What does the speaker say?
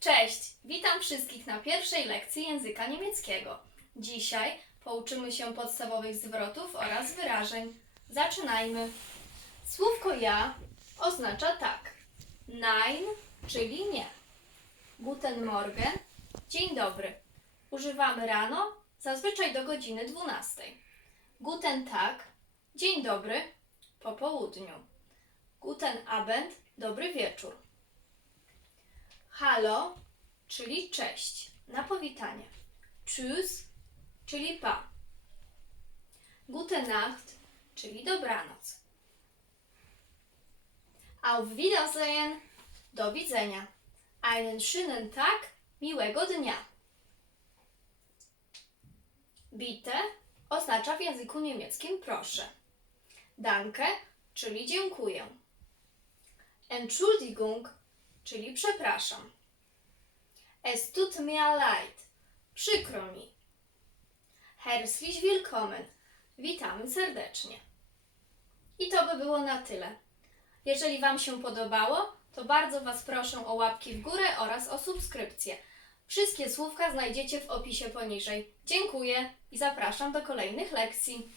Cześć! Witam wszystkich na pierwszej lekcji języka niemieckiego. Dzisiaj pouczymy się podstawowych zwrotów oraz wyrażeń. Zaczynajmy. Słówko ja oznacza tak. Nein, czyli nie. Guten Morgen, dzień dobry. Używamy rano, zazwyczaj do godziny 12. Guten Tag, dzień dobry, po południu. Guten Abend, dobry wieczór. Halo, czyli cześć, na powitanie. Tschüss, czyli pa. Gute Nacht, czyli dobranoc. Auf Wiedersehen, do widzenia. Einen schönen Tag, miłego dnia. Bitte oznacza w języku niemieckim proszę. Danke, czyli dziękuję. Entschuldigung, czyli przepraszam. Es tut mir leid, przykro mi. Herzlich willkommen, witamy serdecznie. I to by było na tyle. Jeżeli Wam się podobało, to bardzo Was proszę o łapki w górę oraz o subskrypcję. Wszystkie słówka znajdziecie w opisie poniżej. Dziękuję i zapraszam do kolejnych lekcji.